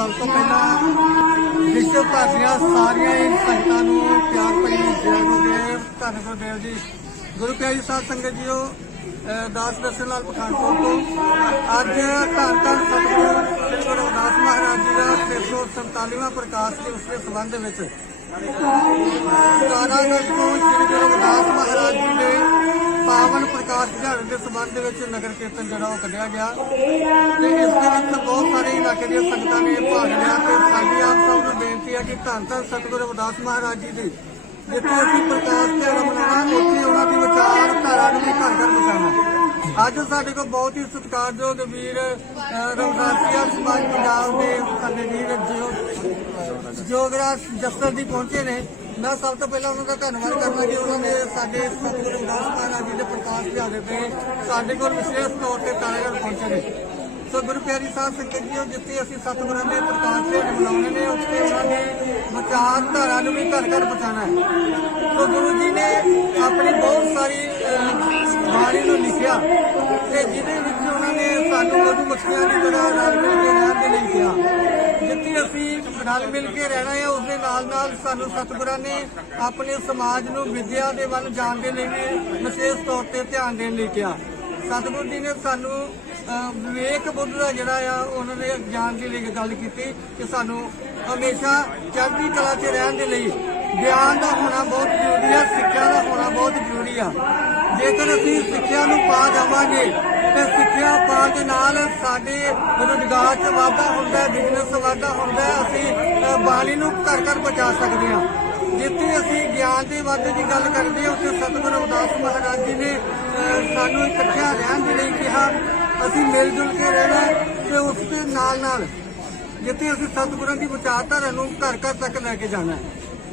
ਸਭ ਤੋਂ ਪਹਿਲਾਂ ਵਿਸ਼ਵ ਭਰ ਦੀਆਂ ਸਾਰੀਆਂ ਹੀ ਸੰਗਤਾਂ ਨੂੰ ਪਿਆਰ ਭਰੀ ਜੈ ਗੁਰਦੇਵ ਧੰਨ ਗੁਰਦੇਵ ਜੀ। ਗੁਰੂ ਪਿਆਰੀ ਸਾਧ ਸੰਗਤ ਜੀਓ ਅਹ ਦਾਸ ਦਰਸ਼ਨ ਲਾਲ ਪਠਾਨਕੋਟ ਤੋਂ। ਅੱਜ ਧੰਨ ਧੰਨ ਸਤਿਗੁਰੂ ਸ੍ਰੀ ਗੁਰੂ ਰਵਿਦਾਸ ਮਹਾਰਾਜ ਜੀ ਦਾ 347ਵਾਂ ਪ੍ਰਕਾਸ਼ ਦਿਵਸ ਦੇ ਸੰਬੰਧ ਵਿੱਚ। ਕਾਰਾਗਰ ਤੋਂ ਸ੍ਰੀ ਗੁਰੂ ਰਵਿਦਾਸ ਮਹਾਰਾਜ ਜੀ ਪਾਵਨ ਪ੍ਰਕਾਸ਼ ਦਿਹਾੜੇ ਦੇ ਸੰਬੰਧ ਵਿੱਚ ਨਗਰ ਕੀਰਤਨ ਜਿਹੜਾ ਉਹ ਕੱਢਿਆ ਗਿਆ। ਤੇ ਇਸ ਦੇ ਵਿੱਚ ਬਹੁਤ ਸਾਰੇ ਇਲਾਕੇ ਦੀਆਂ ਸੰਗਤਾਂ ਨੇ ਭਾਗ ਲਿਆ ਤੇ ਸਾਡੀ ਆਪ ਸਭ ਨੂੰ ਬੇਨਤੀ ਹੈ ਕਿ ਧੰਨ ਧੰਨ ਸਤਿਗੁਰੂ ਰਵਿਦਾਸ ਮਹਾਰਾਜ ਜੀ ਦੀ, ਜਿੱਥੇ ਅਸੀਂ ਪ੍ਰਕਾਸ਼ ਦਿਹਾੜਾ ਮਨਾਉਣਾ, ਉੱਥੇ ਉਹਨਾਂ ਦੀ ਵਿਚਾਰ ਧਾਰਾ ਨੂੰ ਵੀ ਘਰ ਘਰ ਪਹੁੰਚਾਉਣਾ। ਅੱਜ ਸਾਡੇ ਕੋਲ ਬਹੁਤ ਹੀ ਸਤਿਕਾਰਯੋਗ ਵੀਰ ਅਹ, ਸਮਾਜ ਪੰਜਾਬ ਦੇ ਸਾਡੇ ਵੀਰ ਜਿਓ ਜੋਗਰਾਜ ਜਸਰ ਜੀ ਪਹੁੰਚੇ ਨੇ। ਮੈਂ ਸਭ ਤੋਂ ਪਹਿਲਾਂ ਉਹਨਾਂ ਦਾ ਧੰਨਵਾਦ ਕਰਨਾ ਕਿ ਉਹਨਾਂ ਨੇ ਸਾਡੇ ਸਤਿਗੁਰੂ ਰਵਿਦਾਸ ਮਹਾਰਾਜ ਜੀ ਦੇ ਪ੍ਰਕਾਸ਼ ਦਿਹਾੜੇ ਤੇ ਸਾਡੇ ਕੋਲ ਵਿਸ਼ੇਸ਼ ਤੌਰ ਤੇ ਤਾਰਾਗੜ੍ਹ ਪਹੁੰਚੇ ਨੇ। ਸੋ ਗੁਰੂ ਪਿਆਰੀ ਸਾਹਿਬ ਸੰਗਤ ਜੀਓ ਜਿੱਥੇ ਅਸੀਂ ਸਤਿਗੁਰਾਂ ਦੇ ਪ੍ਰਕਾਸ਼ ਦਿਹਾੜੇ ਮਨਾਉਣੇ ਨੇ ਉੱਥੇ ਉਹਨਾਂ ਦੀ ਵਿਚਾਰਧਾਰਾ ਨੂੰ ਵੀ ਘਰ ਘਰ ਪਹੁੰਚਾਉਣਾ ਹੈ। ਸੋ ਗੁਰੂ ਜੀ ਨੇ ਆਪਣੀ ਬਹੁਤ ਸਾਰੀ ਬਾਣੀ ਤੇ ਜਿਹਦੇ ਵਿੱਚ ਉਹਨਾਂ ਨੇ ਸਾਨੂੰ ਮਧੂ ਮੱਖੀਆਂ ਦੀ ਤਰ੍ਹਾਂ ਰਲ ਮਿਲ ਕੇ ਰਹਿਣ ਦੇ ਲਈ ਕਿਹਾ ਜਿੱਥੇ ਅਸੀਂ ਰਲ ਮਿਲ ਕੇ ਰਹਿਣਾ ਹੈ ਉਸ ਦੇ ਨਾਲ ਨਾਲ ਸਾਨੂੰ ਸਤਿਗੁਰਾਂ ਨੇ ਆਪਣੇ ਸਮਾਜ ਨੂੰ ਵਿਦਿਆ ਦੇ ਵੱਲ ਜਾਣ ਦੇ ਲਈ ਵੀ ਵਿਸ਼ੇਸ਼ ਤੌਰ ਤੇ ਧਿਆਨ ਦੇਣ ਲਈ ਕਿਹਾ। ਸਤਿਗੁਰੂ ਜੀ ਨੇ ਸਾਨੂੰ ਵਿਵੇਕ ਬੁੱਧ ਦਾ ਜਿਹੜਾ ਆ, ਉਹਨਾਂ ਨੇ ਗਿਆਨ ਦੀ ਲਈ ਗੱਲ ਕੀਤੀ ਕਿ ਸਾਨੂੰ ਹਮੇਸ਼ਾ ਚੜ੍ਹਦੀ ਕਲਾ 'ਚ ਰਹਿਣ ਦੇ ਲਈ ਗਿਆਨ ਦਾ ਹੋਣਾ ਬਹੁਤ ਜ਼ਰੂਰੀ ਆ, ਸਿੱਖਿਆ ਦਾ ਹੋਣਾ ਬਹੁਤ ਜ਼ਰੂਰੀ ਆ। ਜੇਕਰ ਅਸੀਂ ਸਿੱਖਿਆ ਨੂੰ ਪਾ ਜਾਵਾਂਗੇ ਤੇ ਸਿੱਖਿਆ ਪਾ ਦੇ ਨਾਲ ਸਾਡੇ ਰੁਜ਼ਗਾਰ 'ਚ ਵਾਧਾ ਹੁੰਦਾ ਬਿਜ਼ਨਸ ਵਾਧਾ ਹੁੰਦਾ ਅਸੀਂ ਬਾਣੀ ਨੂੰ ਘਰ ਘਰ ਪਹੁੰਚਾ ਸਕਦੇ ਹਾਂ। ਜਿੱਥੇ ਅਸੀਂ ਗਿਆਨ ਦੇ ਵਾਧੇ ਦੀ ਗੱਲ ਕਰਦੇ ਹਾਂ, ਉੱਥੇ ਸਤਿਗੁਰੂ ਰਵਿਦਾਸ ਮਹਾਰਾਜ ਜੀ ਨੇ ਸਾਨੂੰ ਇਕੱਠਿਆਂ ਰਹਿਣ ਦੇ ਲਈ ਕਿਹਾ। ਅਸੀਂ ਮਿਲ ਜੁਲ ਕੇ ਰਹਿਣਾ ਤੇ ਉਸ ਦੇ ਨਾਲ ਨਾਲ ਜਿੱਥੇ ਅਸੀਂ ਸਤਿਗੁਰਾਂ ਦੀ ਵਿਚਾਰਧਾਰਾ ਨੂੰ ਘਰ ਘਰ ਤੱਕ ਲੈ ਕੇ ਜਾਣਾ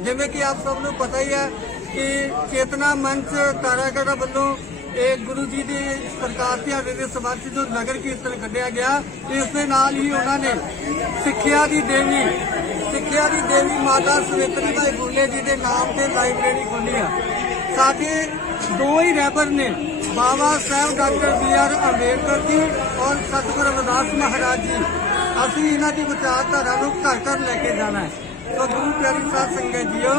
ਜਿਵੇਂ ਕਿ ਆਪ ਸਭ ਨੂੰ ਪਤਾ ਹੀ ਹੈ ਕਿ ਚੇਤਨਾ ਮੰਚ ਤਾਰਾਗੜ੍ਹ ਵੱਲੋਂ ਇਹ ਗੁਰੂ ਜੀ ਦੇ ਪ੍ਰਕਾਸ਼ ਦਿਹਾੜੇ ਦੇ ਸਬੰਧ ਵਿੱਚ ਜੋ ਨਗਰ ਕੀਰਤਨ ਕੱਢਿਆ ਗਿਆ ਇਸ ਦੇ ਨਾਲ ਹੀ ਉਹਨਾਂ ਨੇ ਸਿੱਖਿਆ ਦੀ ਦੇਵੀ, ਸਿੱਖਿਆ ਦੀ ਦੇਵੀ ਮਾਤਾ ਸਵੇਤਰੀ ਬਾਈ ਫੁੱਲੇ ਜੀ ਦੇ ਨਾਮ ਤੇ ਲਾਇਬ੍ਰੇਰੀ ਖੋਲੀ ਆ। ਸਾਡੇ ਦੋ ਹੀ ਰੈਬਰ ਨੇ, Baba Sahib doctor B R Ambedkar ji ਔਰ ਸਤਿਗੁਰੂ ਰਵਿਦਾਸ ਮਹਾਰਾਜ ਜੀ। ਅਸੀਂ ਇਹਨਾਂ ਦੀ ਵਿਚਾਰਧਾਰਾ ਨੂੰ ਘਰ ਘਰ ਲੈ ਕੇ ਜਾਣਾ ਹੈ। ਸੋ ਗੁਰੂ ਪਿਆਰੀ ਸਾਧ ਸੰਗਤ ਜੀਓ।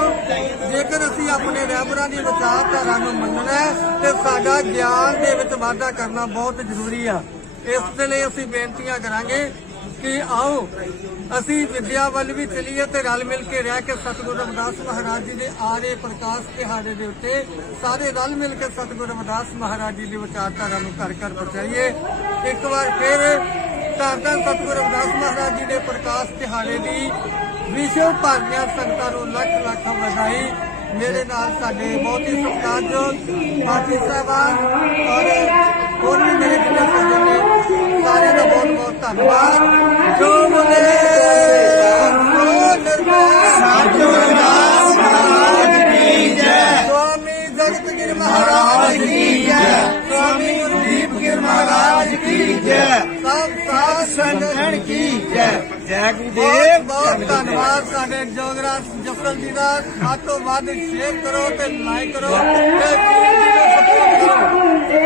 ਜੇਕਰ ਅਸੀਂ ਆਪਣੇ ਰਹਿਬਰਾਂ ਦੀ ਵਿਚਾਰਧਾਰਾ ਨੂੰ ਮੰਨਣਾ ਤੇ ਸਾਡਾ ਗਿਆਨ ਦੇ ਵਿੱਚ ਵਾਧਾ ਕਰਨਾ ਬਹੁਤ ਜ਼ਰੂਰੀ ਆ। ਇਸ ਦੇ ਲਈ ਅਸੀਂ ਬੇਨਤੀਆਂ ਕਰਾਂਗੇ ਕਿ ਆਓ, ਅਸੀਂ ਵਿਦਿਆ ਵੱਲ ਵੀ ਚਲੀਏ ਤੇ ਰਲ ਮਿਲ ਕੇ ਰਹਿ ਕੇ ਸਤਿਗੁਰੂ ਰਵਿਦਾਸ ਮਹਾਰਾਜ ਜੀ ਦੇ ਆਰੇ ਪ੍ਰਕਾਸ਼ ਦਿਹਾੜੇ ਦੇ ਉੱਤੇ ਸਾਰੇ ਰਲ ਮਿਲ ਕੇ ਸਤਿਗੁਰੂ ਰਵਿਦਾਸ ਮਹਾਰਾਜ ਜੀ ਦੀ ਵਿਚਾਰਧਾਰਾ ਨੂੰ ਘਰ ਘਰ ਪਹੁੰਚਾਈਏ। ਇੱਕ ਵਾਰ ਫਿਰ ਧੰਨ ਧੰਨ ਸਤਿਗੁਰੂ ਰਵਿਦਾਸ ਮਹਾਰਾਜ ਜੀ ਦੇ ਪ੍ਰਕਾਸ਼ ਦਿਹਾੜੇ ਦੀ ਵਿਸ਼ਵ ਭਰ ਦੀਆਂ ਸੰਗਤਾਂ ਨੂੰ ਲੱਖ ਲੱਖ ਵਧਾਈ। ਮੇਰੇ ਨਾਲ ਸਾਡੇ ਬਹੁਤ ਹੀ ਸਤਿਕਾਰਯੋਗ ਬਾਜੀ ਸਾਹਿਬਾਨ ਔਰ ਹੋਰ ਵੀ ਮੇਰੇ ਜਿਹੜੇ ਸੱਜਣ ਨੇ। ਸਾਰਿਆਂ ਦਾ ਬਹੁਤ ਬਹੁਤ ਧੰਨਵਾਦ। ਜੋ ਬੋਲੇ ਸੋ ਨਿਰਮਲ। ਸਾਧੂ ਰਵਿਦਾਸ ਮਹਾਰਾਜ ਕੀ ਜੈ ਸਵਾਮੀ ਜਗਤ ਬਹੁਤ ਧੰਨਵਾਦ ਸਾਡੇ ਜੋਗਰਾਜ ਜਫਲ ਜੀ ਦਾ। ਵੱਧ ਤੋਂ ਵੱਧ ਸ਼ੇਅਰ ਕਰੋ ਤੇ ਲਾਈਕ ਕਰੋ ਤੇ